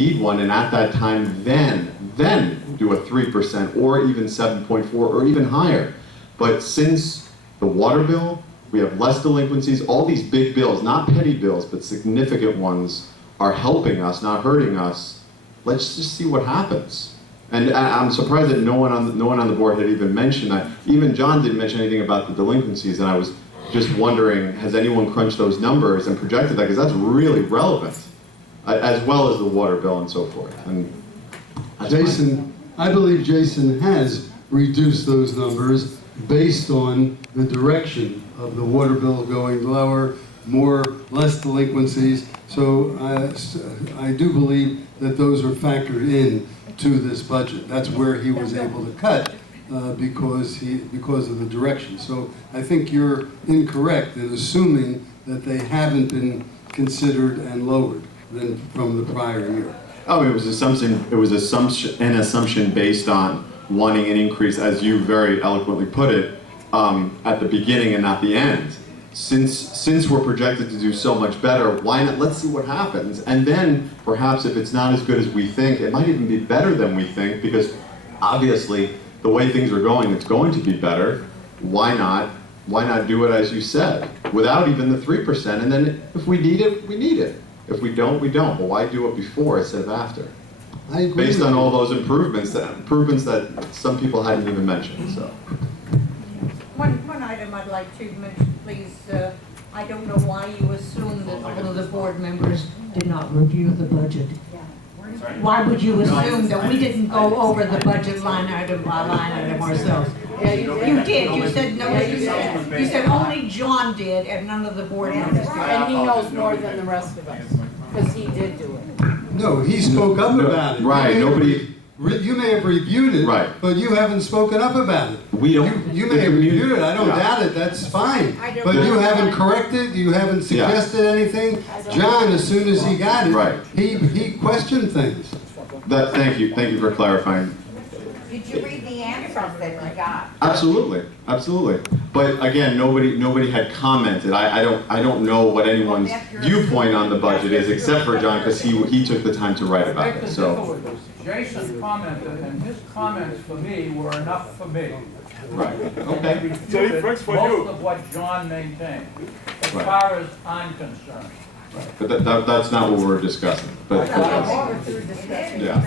need one, and at that time, then do a 3% or even 7.4 or even higher. But since the water bill, we have less delinquencies, all these big bills, not petty bills, but significant ones, are helping us, not hurting us. Let's just see what happens. And I'm surprised that no one on the board had even mentioned that. Even John didn't mention anything about the delinquencies, and I was just wondering, has anyone crunched those numbers and projected that? Because that's really relevant, as well as the water bill and so forth. And Jason, I believe Jason has reduced those numbers based on the direction of the water bill going lower, less delinquencies. So I do believe that those are factored in to this budget. That's where he was able to cut because of the direction. So I think you're incorrect in assuming that they haven't been considered and lowered than from the prior year. oh, it was an assumption based on wanting an increase, as you very eloquently put it, at the beginning and not the end. Since we're projected to do so much better, why not? Let's see what happens. And then perhaps if it's not as good as we think, it might even be better than we think, because obviously the way things are going, it's going to be better. Why not do it as you said, without even the 3%? And then if we need it, we need it. If we don't, we don't. But why do it before instead of after? I agree Based with on you. all those improvements that some people hadn't even mentioned. So. One item I'd like to mention, please. I don't know why you assume that all of the board members did not review the budget. Why would you assume that we didn't go over the budget line item by line item ourselves? You did. You said no. You said only John did, and none of the board members did. And he knows more than the rest of us, because he did do it. No, he spoke up about it. Right, You may have reviewed it, Right. but you haven't spoken up about it. We don't. You may have reviewed it, I don't doubt it, that's fine. But you haven't corrected, you haven't suggested anything. John, as soon as he got it, Right. he questioned things. Thank you for clarifying. Did you read the answers that you got? Absolutely. But again, nobody had commented. I don't know what anyone's viewpoint on the budget is, except for John, because he took the time to write about it. So. Jason commented, and his comments for me were enough for me. Right. And Okay. they refuted most of what John maintained, as Right. far as I'm concerned. But that's not what we're discussing. But yeah.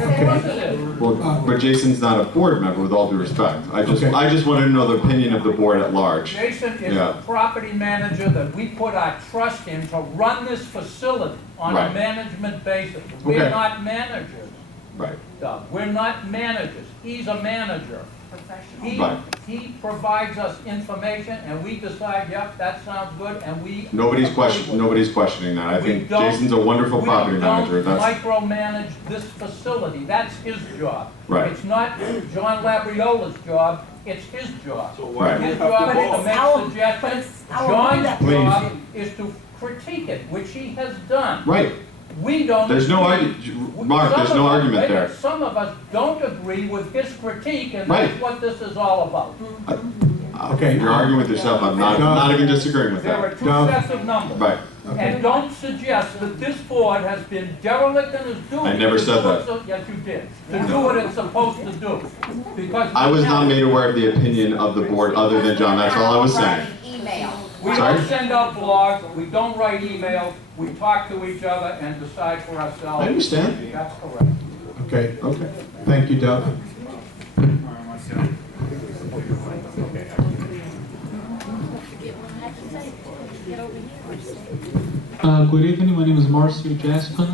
But Jason's not a board member, with all due respect. I just wanted to know the opinion of the board at large. Jason is the property manager that we put our trust in to run this facility on a management basis. We're not managers. Right. Doug. We're not managers. He's a manager. He provides us information, and we decide, yep, that sounds good, and we. Nobody's questioning that. I think Jason's a wonderful property manager. We don't micromanage this facility. That's his job. Right. It's not John Labriola's job. It's his job. Right. His job is to make suggestions. John's job is to critique it, which he has done. Right. We don't. There's no argument, Mark. There's no argument there. Some of us don't agree with his critique, and that's what this is all about. Okay, you're arguing with yourself. I'm not even disagreeing with There are that. two sets of numbers. Right. And don't suggest that this board has been derelict in its duty. I never said that. Yes, you did. To do what it's supposed to do. Because I was not made aware of the opinion of the board other than John. That's all I was saying. We don't send out blogs, we don't write emails, we talk to each other and decide for ourselves. I understand. That's correct. Okay. Okay. Thank you, Doug. Good evening, my name is Marcio Jaspin.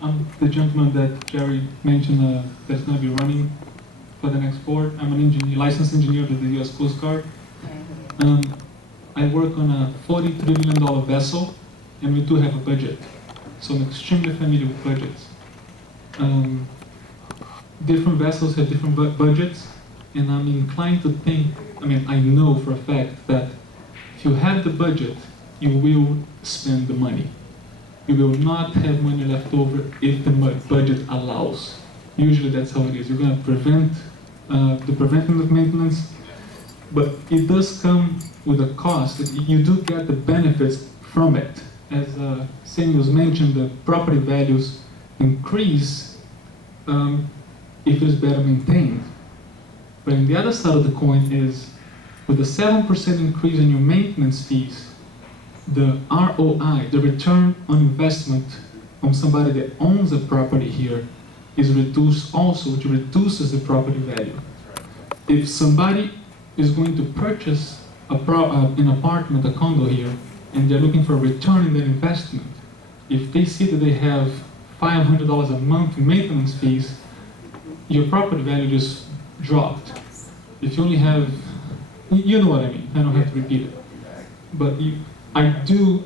I'm the gentleman that Jerry mentioned that's going to be running for the next board. I'm an engineer, licensed engineer with the U.S. Coast Guard. I work on a $43 million vessel, and we do have a budget. So I'm extremely familiar with budgets. Different vessels have different budgets, and I'm inclined to think, I know for a fact that if you have the budget, you will spend the money. You will not have money left over if the budget allows. Usually that's how it is. You're going to prevent the preventive maintenance, but it does come with a cost. You do get the benefits from it. As Samuel's mentioned, the property values increase if it's better maintained. But on the other side of the coin is, with a 7% increase in your maintenance fees, the ROI, the return on investment from somebody that owns a property here, is reduced also, which reduces the property value. If somebody is going to purchase an apartment, a condo here, and they're looking for a return in their investment, if they see that they have $500 a month in maintenance fees, your property value just dropped. If you only have, you know what I mean, I don't have to repeat it. But I do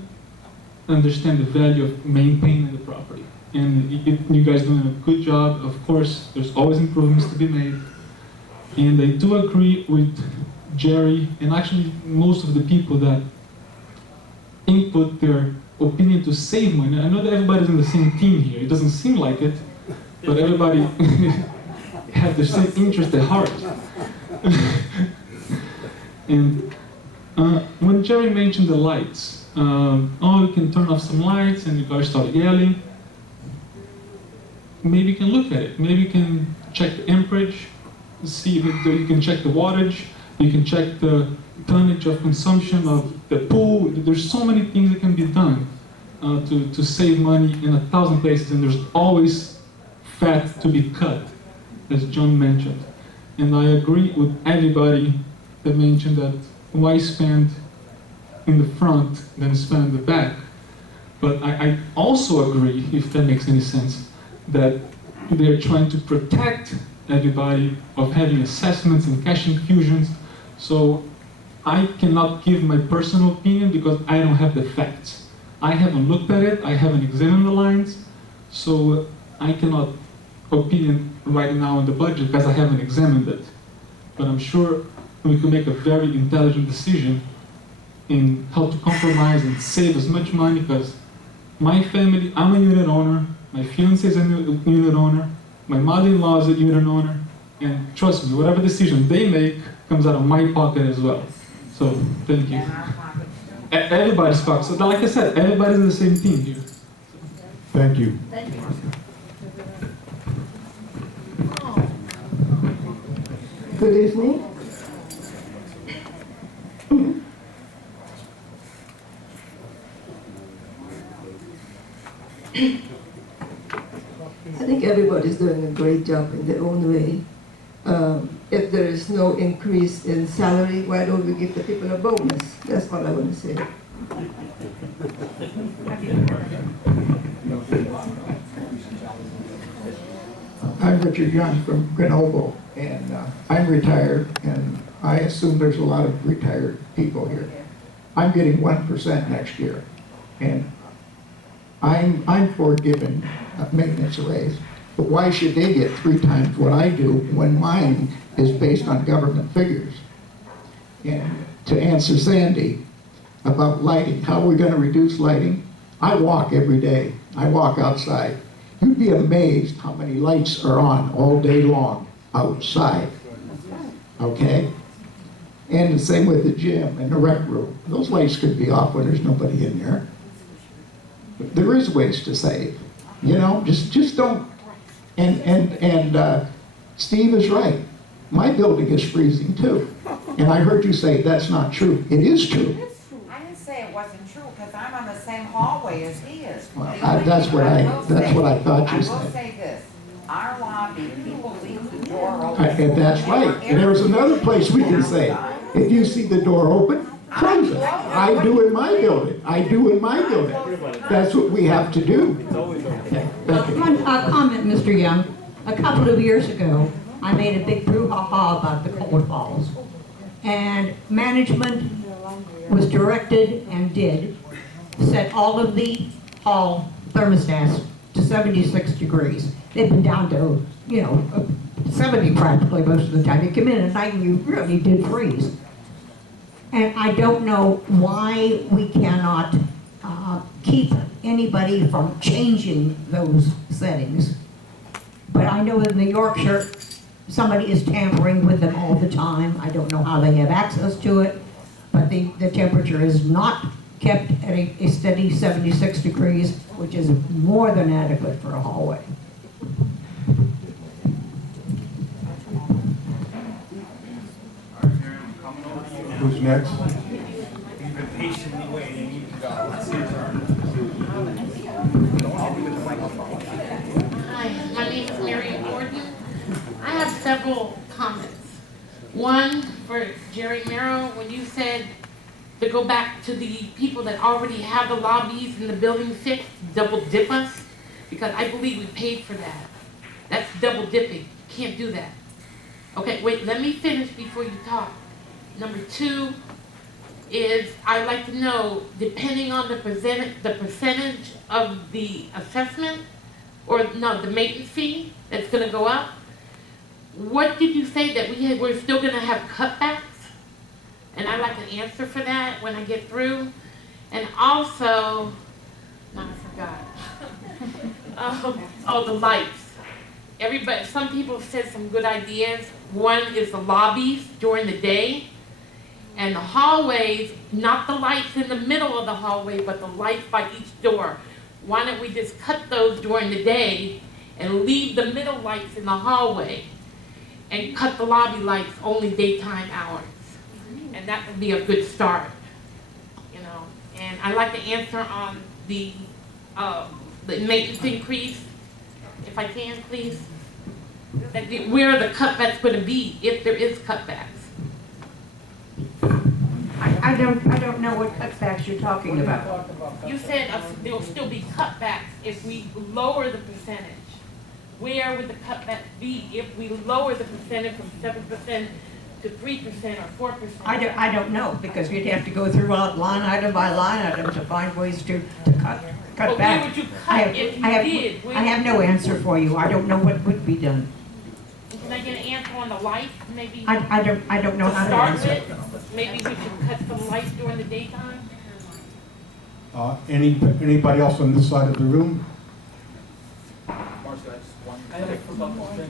understand the value of maintaining the property. And you guys doing a good job. Of course, there's always improvements to be made. And I do agree with Jerry, and actually most of the people that input their opinion to save money. I know that everybody's in the same team here. It doesn't seem like it, but everybody have the same interest at heart. And when Jerry mentioned the lights, oh, you can turn off some lights, and you guys start yelling. Maybe you can look at it. Maybe you can check the amperage, see if you can check the wattage, you can check the tonnage of consumption of the pool. There's so many things that can be done to save money in 1,000 places, and there's always fat to be cut, as John mentioned. And I agree with everybody that mentioned that why spend in the front than spend in the back. But I also agree, if that makes any sense, that they're trying to protect everybody of having assessments and cash infusions. So I cannot give my personal opinion because I don't have the facts. I haven't looked at it, I haven't examined the lines, so I cannot opinion right now on the budget because I haven't examined it. But I'm sure we can make a very intelligent decision in how to compromise and save as much money, because my family, I'm a unit owner, my fiance is a unit owner, my mother-in-law is a unit owner, and trust me, whatever decision they make comes out of my pocket as well. So, thank you. Everybody's pocket. So, like I said, everybody's in the same team here. Thank you. Thank you. Good evening. I think everybody's doing a great job in their own way. If there is no increase in salary, why don't we give the people a bonus? That's what I want to say. I'm Richard Young from Grenoble, and I'm retired, and I assume there's a lot of retired people here. I'm getting 1% next year, and I'm for giving a maintenance raise, but why should they get 3 times what I do when mine is based on government figures? And to answer Sandy about lighting, how are we going to reduce lighting? I walk every day. I walk outside. You'd be amazed how many lights are on all day long outside, okay? And the same with the gym and the rec room. Those lights could be off when there's nobody in there. But there is ways to save, you know, just don't. And Steve is right. My building is freezing too. And I heard you say that's not true. It is true. I didn't say it wasn't true, because I'm on the same hallway as he is. Well, that's what I thought you I will said. say this, our lobby, people leave the door open. And that's right. And there's another place we can say, if you see the door open, close it. I do in my building. I do in my building. That's what we have to do. Okay, thank you. One comment, Mr. Young. A couple of years ago, I made a big brouhaha about the cold falls. And management was directed and did set all of the hall thermostats to 76 degrees. They've been down to, 70 practically most of the time. You come in at night and you really did freeze. And I don't know why we cannot keep anybody from changing those settings. But I know in New Yorkshire, somebody is tampering with them all the time. I don't know how they have access to it, but the temperature is not kept at a steady 76 degrees, which is more than adequate for a hallway. Who's next? You've been patiently waiting. You can go. Hi, my name is Mary Gordon. I have several comments. One, for Jerry Merrill, when you said to go back to the people that already have the lobbies and the building fixed, double dip us, because I believe we paid for that. That's double dipping. Can't do that. Okay, wait, let me finish before you talk. Number two is I'd like to know, depending on the percentage of the assessment, or no, the maintenance fee that's gonna go up, what did you say that we're still gonna have cutbacks? And I'd like an answer for that when I get through. And also, no, I forgot. The lights. Everybody, some people said some good ideas. One is the lobbies during the day, and the hallways, not the lights in the middle of the hallway, but the lights by each door. Why don't we just cut those during the day and leave the middle lights in the hallway and cut the lobby lights only daytime hours? And that would be a good start, you know. And I'd like to answer on the maintenance increase, if I can, please. Where are the cutbacks going to be, if there is cutbacks? I don't know what cutbacks you're talking about. You said there will still be cutbacks if we lower the percentage. Where would the cutback be if we lower the percentage from 7% to 3% or 4%? I don't know, because you'd have to go through line item by line item to find ways to cut But back. where would you cut if you did? I have no answer for you. I don't know what would be done. Can I get an answer on the lights, maybe? I don't know how to start answer. with, maybe we should cut some lights during the daytime? Anybody else on this side of the room?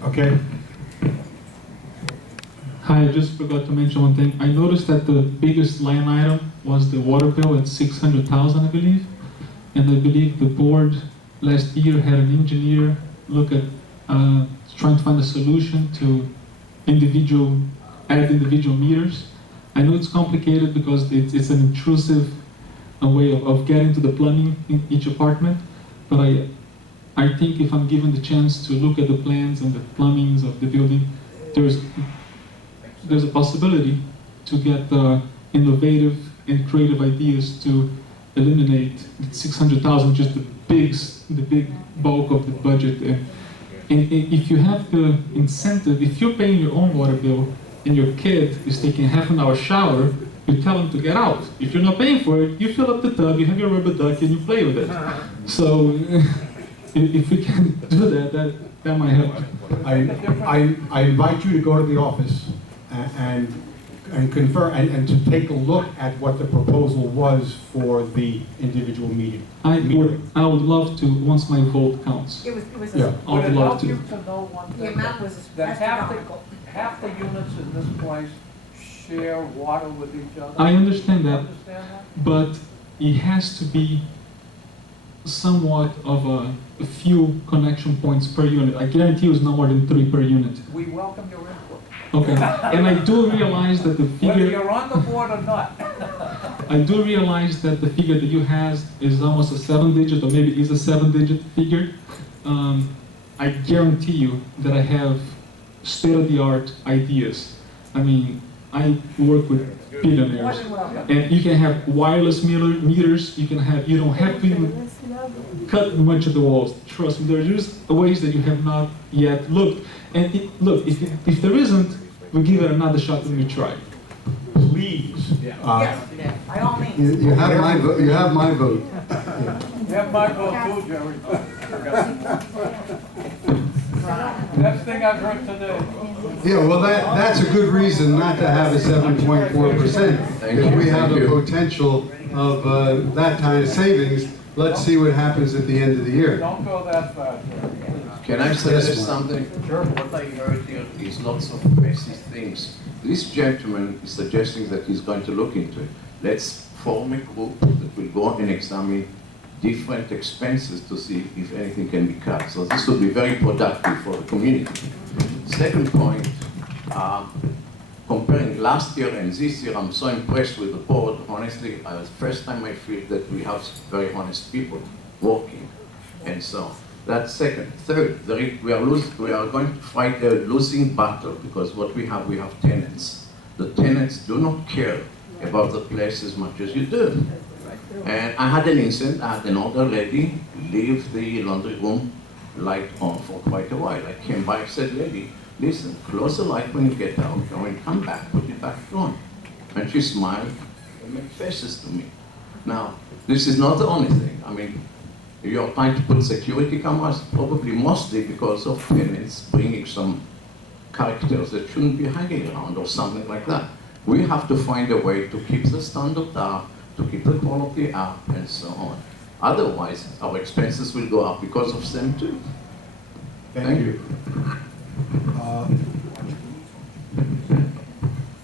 Okay. Hi, I just forgot to mention one thing. I noticed that the biggest line item was the water bill at 600,000, I believe. And I believe the board last year had an engineer look at trying to find a solution to add individual meters. I know it's complicated because it's an intrusive way of getting to the plumbing in each apartment, but I think if I'm given the chance to look at the plans and the plumbings of the building, there's a possibility to get innovative and creative ideas to eliminate 600,000, which is the big bulk of the budget. And if you have the incentive, if you're paying your own water bill and your kid is taking half an hour shower, you tell them to get out. If you're not paying for it, you fill up the tub, you have your rubber duck, and you play with it. So if we can do that might help. I invite you to go to the office and confirm and to take a look at what the proposal was for the individual meeting. I would love to once my vote counts. It was Yeah. I would love to. You to know one The thing, amount was that astronomical. half the units in this place share water with each other. I understand that, Understand that? but it has to be somewhat of a few connection points per unit. I guarantee you it's no more than 3 per unit. We welcome your input. Okay, and I do realize that the Whether figure, you're on the board or not. I do realize that the figure that you has is almost a 7-digit, or maybe is a 7-digit figure. I guarantee you that I have state-of-the-art ideas. I mean, I work with billionaires, and you can have wireless meters. You don't have to even cut much of the walls. Trust me, there are just ways that you have not yet looked. And look, if there isn't, we'll give it another shot when we try. Please. Yes, by all means. You have my vote. You have my vote. You have my vote too, Jerry. Best thing I've heard today. Yeah, well, that's a good reason not to have a 7.4%. If we have a potential of that kind of savings, let's see what happens at the end of the year. Don't go that far, Jerry. Can I suggest something? Sure. What I heard here is lots of messy things. This gentleman is suggesting that he's going to look into it. let's form a group that will go and examine different expenses to see if anything can be cut. So this will be very productive for the community. Second point, comparing last year and this year, I'm so impressed with the board. Honestly, it's the first time I feel that we have very honest people working. And so that's second. Third, we are going to fight a losing battle because what we have tenants. The tenants do not care about the place as much as you do. And I had an incident, I had an older lady leave the laundry room light on for quite a while. I came by and said, lady, listen, close the light when you get out, and when you come back, put it back on. And she smiled and made faces to me. Now, this is not the only thing. I mean, you're trying to put security cameras, probably mostly because of tenants bringing some characters that shouldn't be hanging around or something like that. We have to find a way to keep the standard up, to keep the quality up, and so on. Otherwise, our expenses will go up because of them too. Thank you.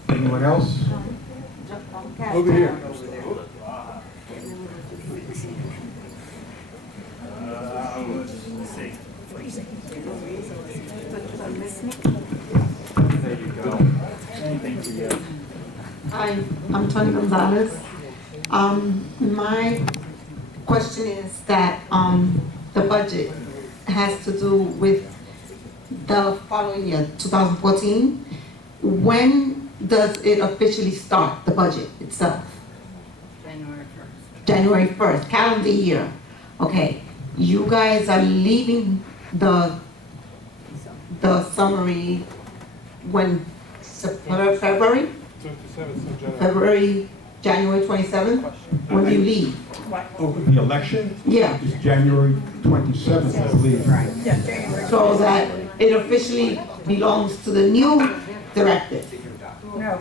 Anyone else? Over here. There you go. Thank you. Hi, I'm Tony Gonzalez. My question is that the budget has to do with the following year, 2014. When does it officially start, the budget itself? January 1st. January 1st, calendar year. Okay, you guys are leaving the summary when, February? February, January 27th? When do you leave? Oh, the election? Yeah. Is January 27th, I believe. So that it officially belongs to the new directive. No.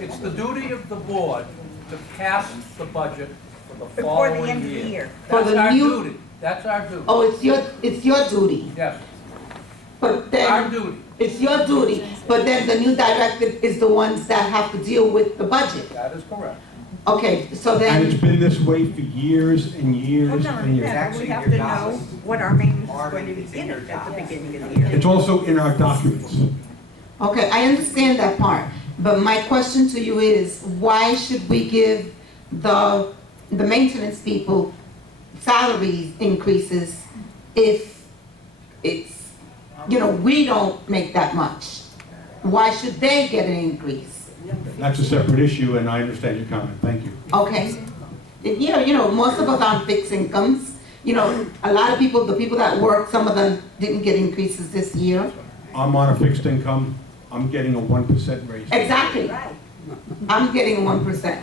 It's the duty of the board to cast the budget for the Before the following end of the year. year. For That's the our new- duty. That's our duty. Oh, it's your duty. Yes, But our then, duty. it's your duty, but then the new directive is the ones that have to deal with the budget. That is correct. Okay, so And then, it's been this way for years and years and years. We have to know what our maintenance is going to be in it at the beginning of the year. It's also in our documents. okay, I understand that part, but my question to you is, why should we give the maintenance people salary increases if it's, we don't make that much? Why should they get an increase? That's a separate issue, and I understand your comment. Thank you. Okay. Most of us aren't fixed incomes. A lot of people, the people that work, some of them didn't get increases this year. I'm on a fixed income. I'm getting a 1% raise. Exactly. I'm getting 1%.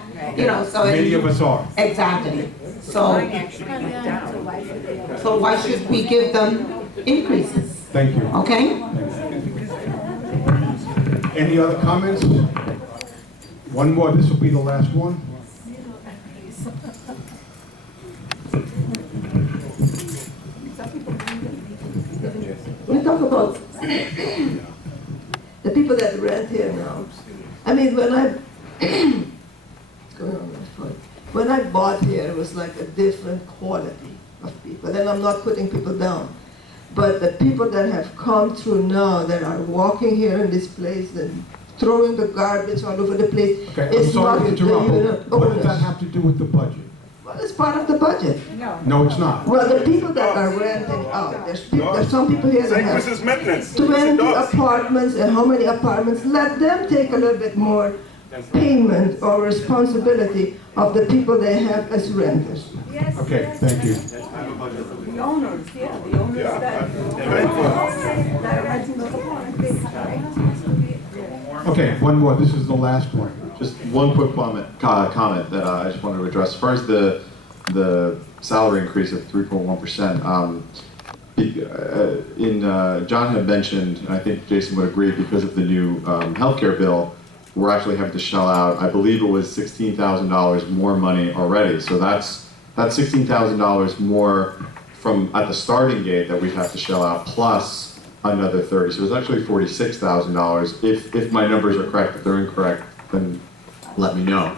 So. Many of us are. Exactly. So why should we give them increases? Thank you. Okay? Any other comments? One more. This will be the last one. We talk about the people that rent here now. I mean, when I bought here, it was like a different quality of people. And I'm not putting people down. But the people that have come through now, that are walking here in this place and throwing the garbage all over the place, Okay, I'm it's sorry not to interrupt. the but What does that owners. have to do with the budget? Well, it's part of the budget. No, it's not. Well, the people that are renting out, there's some people here that have Mrs. Maintenance. 20 apartments, and how many apartments? Let them take a little bit more payment or responsibility of the people they have as renters. Okay, thank you. The owners, the owners that are renting those apartments. Okay, one more. This is the last one. Just one quick comment that I just wanted to address. As far as the salary increase of 3.1%, John had mentioned, and I think Jason would agree, because of the new healthcare bill, we're actually having to shell out, I believe it was $16,000 more money already. So that's $16,000 more from at the starting gate that we'd have to shell out, plus another 30. So it's actually $46,000. If my numbers are correct, if they're incorrect, then let me know.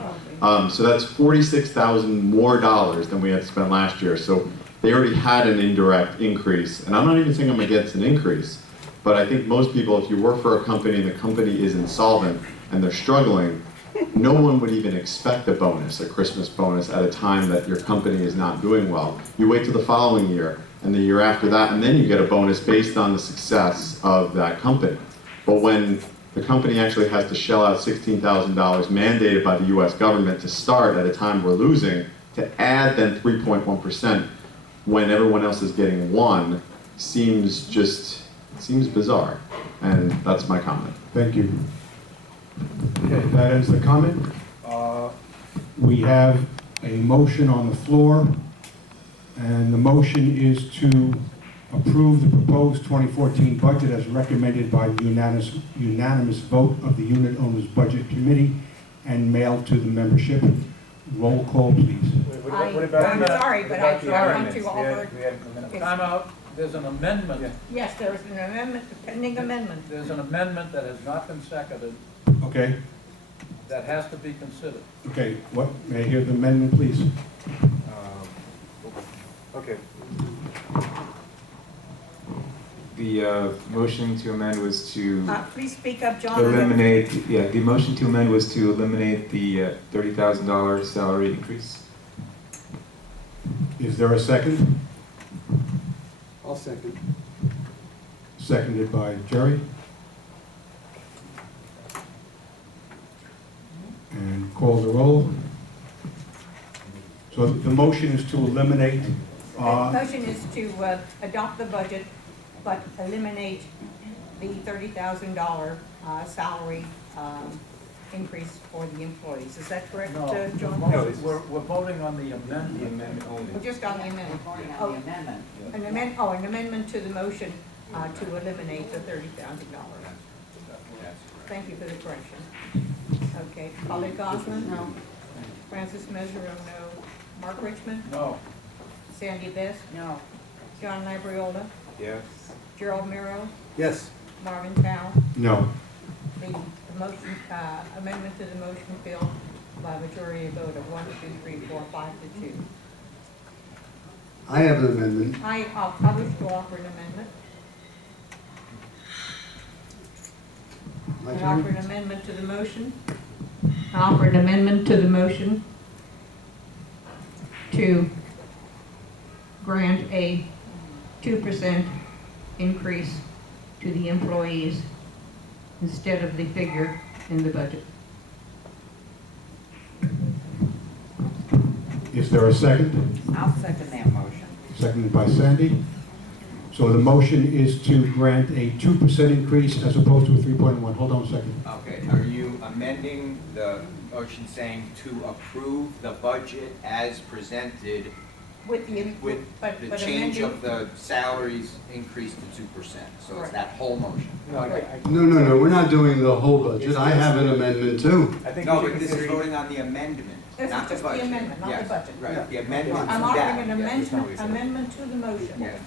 So that's $46,000 more than we had spent last year. So they already had an indirect increase, and I'm not even saying I'm against an increase, but I think most people, if you work for a company and the company is insolvent and they're struggling, no one would even expect a bonus, a Christmas bonus, at a time that your company is not doing well. You wait till the following year, and the year after that, and then you get a bonus based on the success of that company. But when the company actually has to shell out $16,000 mandated by the US government to start at a time we're losing, to add then 3.1% when everyone else is getting 1, seems bizarre. And that's my comment. Thank you. Okay, that ends the comment. We have a motion on the floor, and the motion is to approve the proposed 2014 budget as recommended by the unanimous vote of the Unit Owners Budget Committee and mailed to the membership. Roll call, please. I'm sorry, but I want to offer. Time out. There's an amendment. Yes, there is an amendment, a pending amendment. There's an amendment that has not been seconded Okay. that has to be considered. Okay. What? May I hear the amendment, please? Okay. The motion to amend was to Please speak up, John. eliminate, the motion to amend was to eliminate the $30,000 salary increase. Is there a second? I'll second. Seconded by Jerry. And call the roll. So the motion is to eliminate. The motion is to adopt the budget, but eliminate the $30,000 salary increase for the employees. Is that correct, John? No, we're voting on the amendment. The amendment only. We're just on the amendment. An amendment to the motion to eliminate the $30,000. Thank you for the correction. Okay, Polly Goslin? No. Francis Mesereau, no. Mark Richmond? No. Sandy Best? No. John Labriola? Yes. Gerald Miro? Yes. Marvin Tao? No. The motion, amendment to the motion failed by majority vote of 1, 2, 3, 4, 5 to 2. I have an amendment. I wish to offer an amendment. I offer an amendment to the motion. I offer an amendment to the motion to grant a 2% increase to the employees instead of the figure in the budget. Is there a second? I'll second that motion. Seconded by Sandy. So the motion is to grant a 2% increase as opposed to a 3.1. Hold on a second. Okay, are you amending the motion saying to approve the budget as presented With the change of the salaries increased to 2%? So it's that whole motion? No, we're not doing the whole budget. I have an amendment too. No, but this is voting on the amendment, This not is the just the budget. amendment, not the Yes, budget. right, the amendment to I'm that. offering an amendment to the motion. Yeah.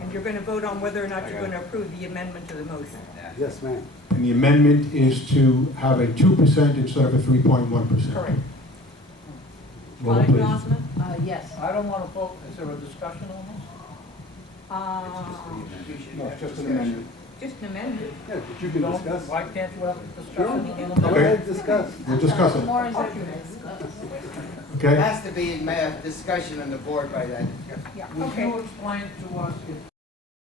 And you're going to vote on whether or not you're going to approve the amendment to the motion. Yes, ma'am. And the amendment is to have a 2% instead of a 3.1%. Correct. Roll, Polly please. Goslin? Yes. I don't want to vote. Is there a discussion on No, it's just an amendment. Just an amendment. Yeah, but you this? can Don't- discuss. Why can't you have a discussion? Sure. on Go the amendment? ahead, discuss. We'll discuss it. More is there to discuss? Okay? Has to be discussion on the board by that. Yeah, Would okay. you explain to us if